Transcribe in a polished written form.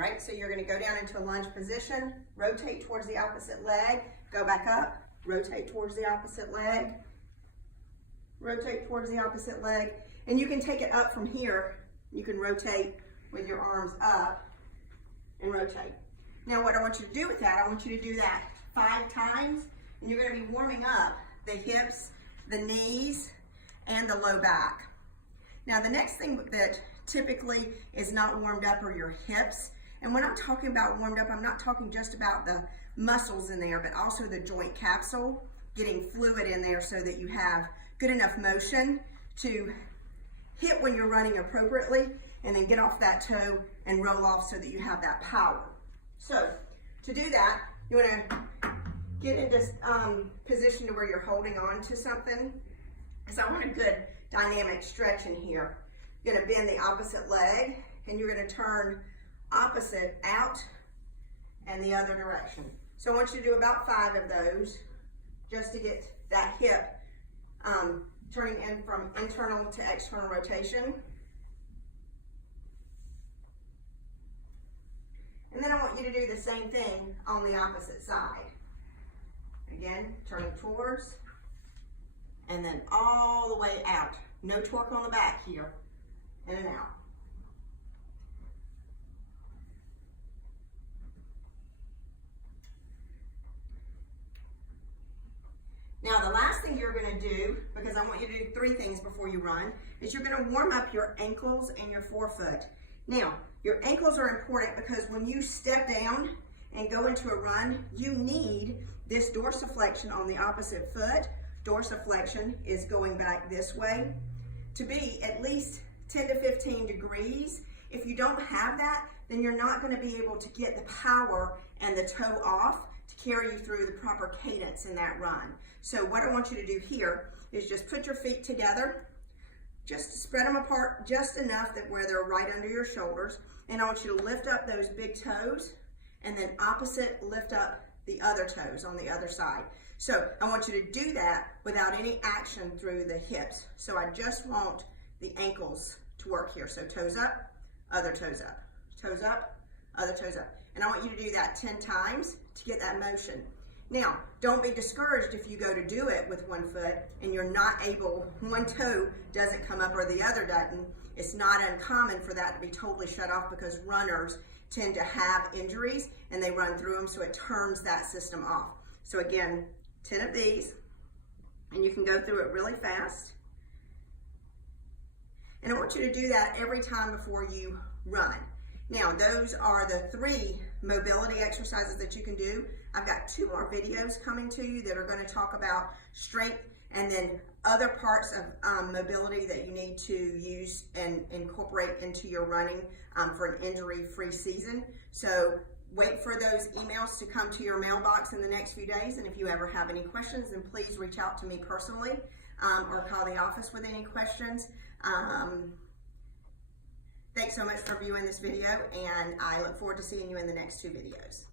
right, so you're gonna go down into a lunge position, rotate towards the opposite leg, go back up, rotate towards the opposite leg, rotate towards the opposite leg, and you can take it up from here. You can rotate with your arms up and rotate. Now what I want you to do with that, I want you to do that 5 times, and you're gonna be warming up the hips, the knees, and the low back. Now the next thing that typically is not warmed up are your hips. And when I'm talking about warmed up, I'm not talking just about the muscles in there, but also the joint capsule, getting fluid in there so that you have good enough motion to hit when you're running appropriately, and then get off that toe and roll off so that you have that power. So to do that, you wanna get into position to where you're holding on to something. So I want a good dynamic stretch in here. You're gonna bend the opposite leg, and you're gonna turn opposite out and the other direction. So I want you to do about 5 of those just to get that hip turning in from internal to external rotation. And then I want you to do the same thing on the opposite side. Again, turning towards, and then all the way out. No torque on the back here, in and out. Now the last thing you're gonna do, because I want you to do 3 things before you run, is you're gonna warm up your ankles and your forefoot. Now, your ankles are important because when you step down and go into a run, you need this dorsiflexion on the opposite foot. Dorsiflexion is going back this way to be at least 10 to 15 degrees. If you don't have that, then you're not gonna be able to get the power and the toe off to carry you through the proper cadence in that run. So what I want you to do here is just put your feet together, just spread them apart just enough that where they're right under your shoulders, and I want you to lift up those big toes, and then opposite lift up the other toes on the other side. So I want you to do that without any action through the hips. So I just want the ankles to work here. So toes up, other toes up, toes up, other toes up. And I want you to do that 10 times to get that motion. Now, don't be discouraged if you go to do it with one foot and you're not able, one toe doesn't come up or the other doesn't. It's not uncommon for that to be totally shut off because runners tend to have injuries and they run through them, so it turns that system off. So again, 10 of these, and you can go through it really fast. And I want you to do that every time before you run. Now, those are the 3 mobility exercises that you can do. I've got 2 more videos coming to you that are going to talk about strength and then other parts of mobility that you need to use and incorporate into your running for an injury-free season. So wait for those emails to come to your mailbox in the next few days, and if you ever have any questions, then please reach out to me personally or call the office with any questions. Thanks so much for viewing this video, and I look forward to seeing you in the next 2 videos.